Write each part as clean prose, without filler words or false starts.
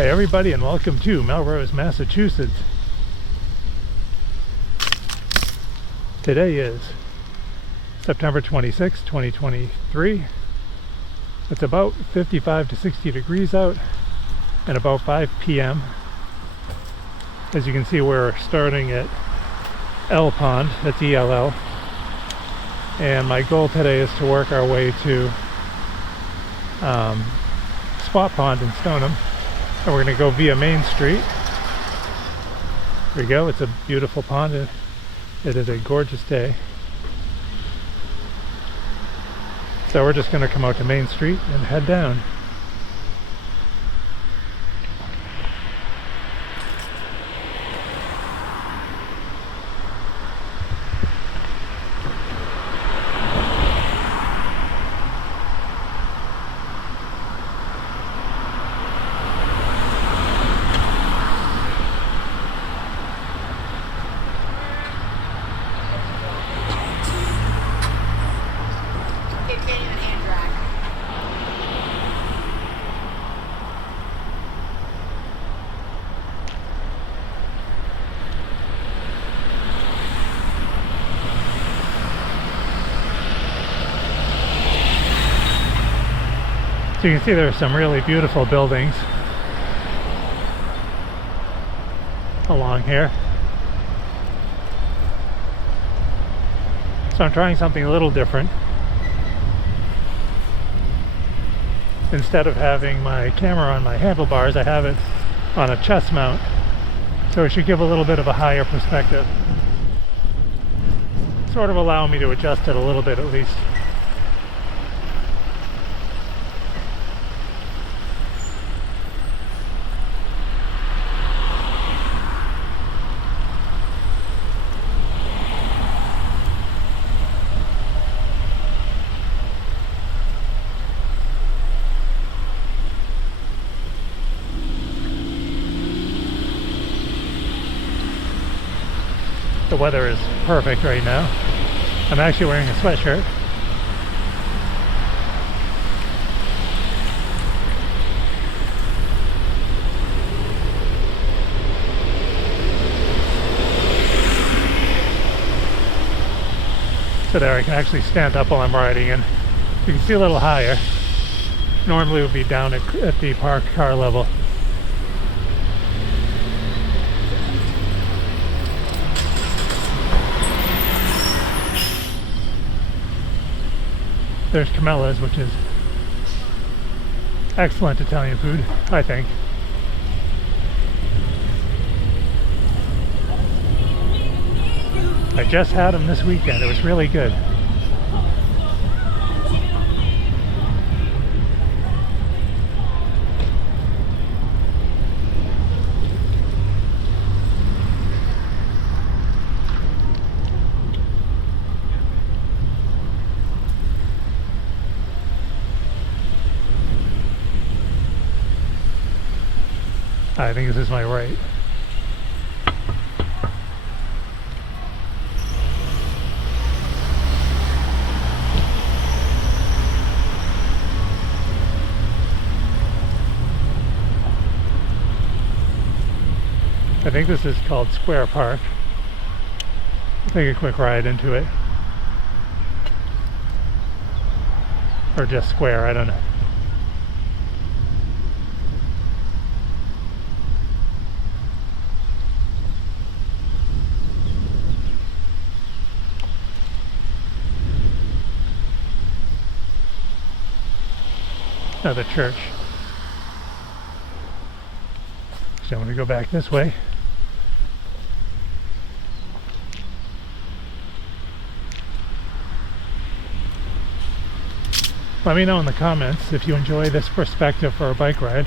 Hey everybody, and welcome to Melrose, Massachusetts. Today is September 26, 2023. It's about 55 to 60 degrees out and about 5 p.m. As you can see, we're starting at L Pond, that's ELL. And my goal today is to work our way to Spot Pond in Stoneham. And we're going to go via Main Street. There we go, it's a beautiful pond. It is a gorgeous day. So we're just going to come out to Main Street and head down. So you can see there's some really beautiful buildings along here. So I'm trying something a little different. Instead of having my camera on my handlebars, I have it on a chest mount. So it should give a little bit of a higher perspective. Sort of allow me to adjust it a little bit at least. The weather is perfect right now. I'm actually wearing a sweatshirt. So there I can actually stand up while I'm riding, and you can see a little higher. Normally it would be down at the parked car level. There's Camellas, which is excellent Italian food, I think. I just had them this weekend. It was really good. I think this is my right. I think this is called Square Park. I'll take a quick ride into it. Or just Square, I don't know. Another church. So I'm going to go back this way. Let me know in the comments if you enjoy this perspective for a bike ride.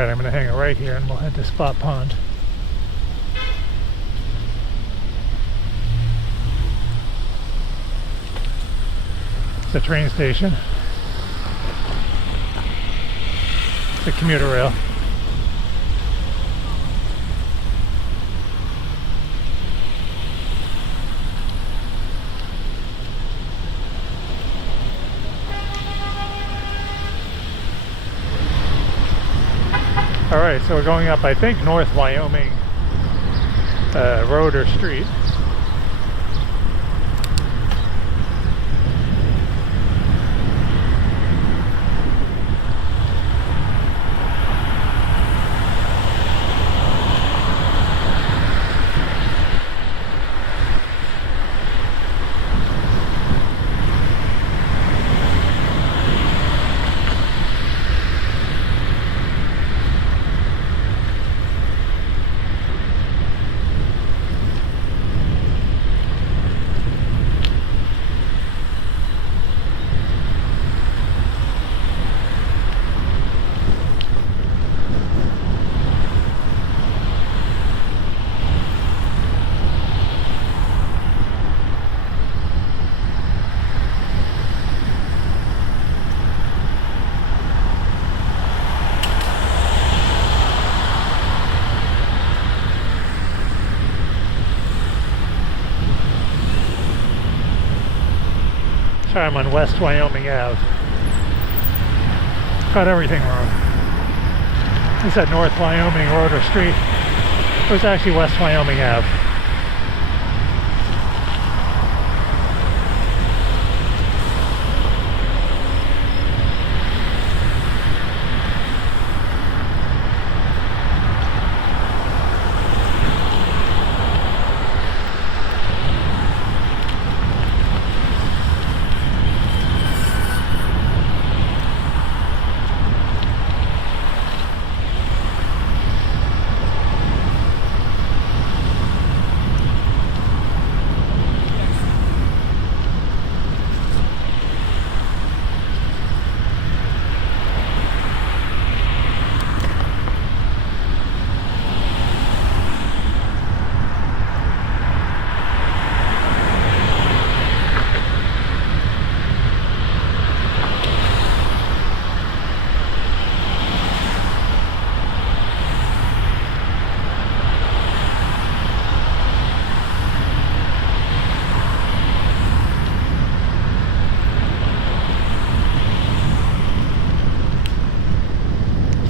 Alright, I'm going to hang it right here and we'll head to Spot Pond. It's a train station. It's a commuter rail. Alright, so we're going up, I think, North Wyoming Road or Street. Sorry, I'm on West Wyoming Ave. Got everything wrong. I said North Wyoming Road or Street. It was actually West Wyoming Ave.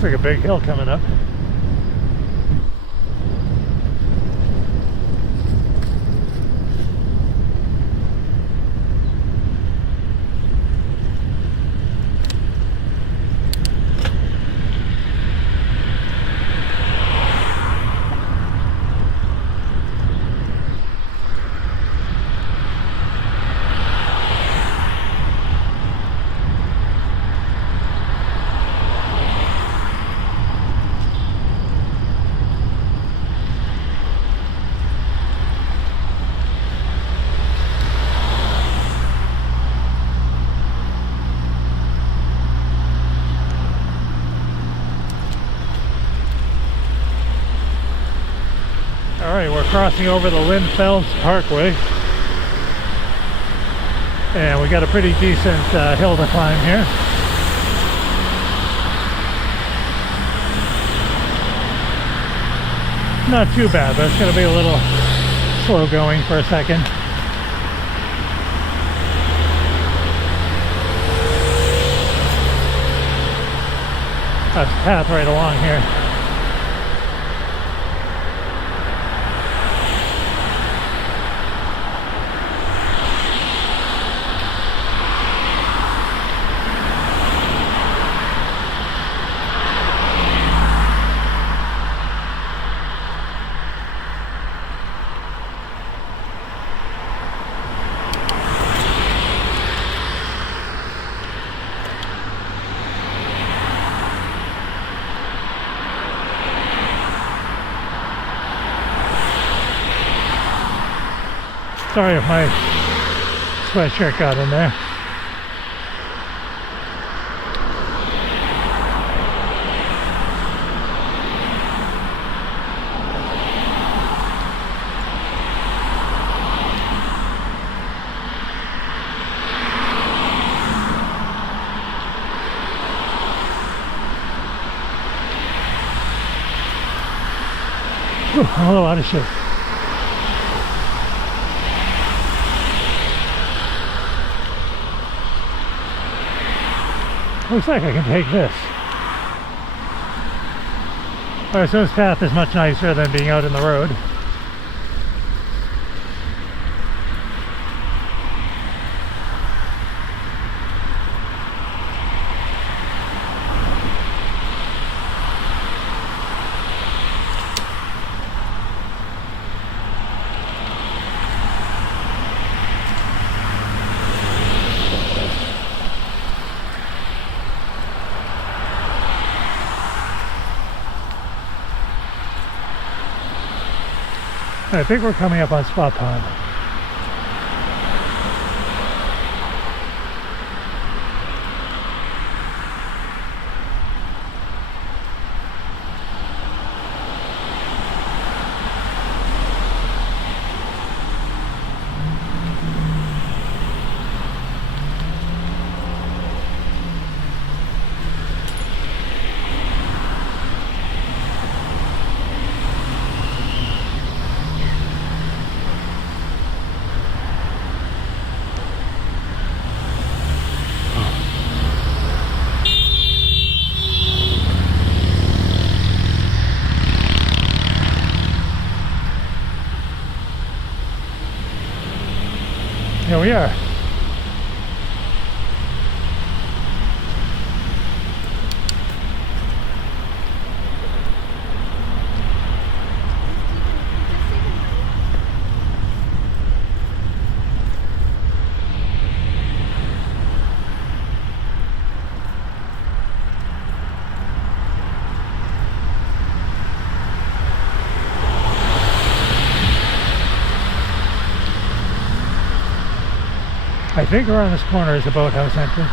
Looks like a big hill coming up. Alright, we're crossing over the Lynn Fells Parkway. And we got a pretty decent hill to climb here. Not too bad, but it's going to be a little slow going for a second. That's a path right along here. Sorry if my sweatshirt got in there. Whew, I'm a little out of shape. Looks like I can take this. Alright, so this path is much nicer than being out in the road. I think we're coming up on Spot Pond. Here we are. I think around this corner is the boathouse entrance.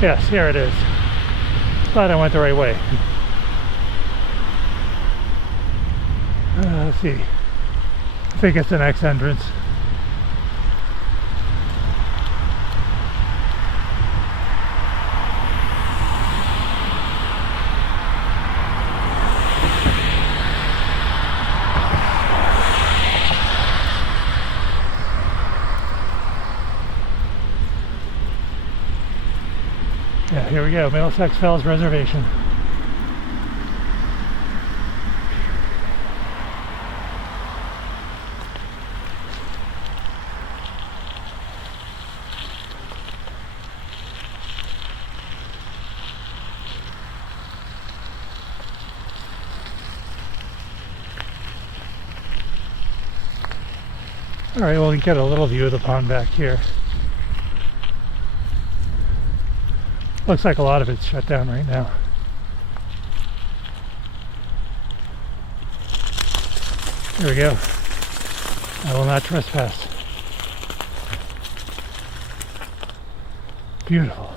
Yes, here it is. Glad I went the right way. Let's see. I think it's the next entrance. Yeah, here we go. Middlesex Fells Reservation. Alright, well, we can get a little view of the pond back here. Looks like a lot of it's shut down right now. Here we go. I will not trespass. Beautiful.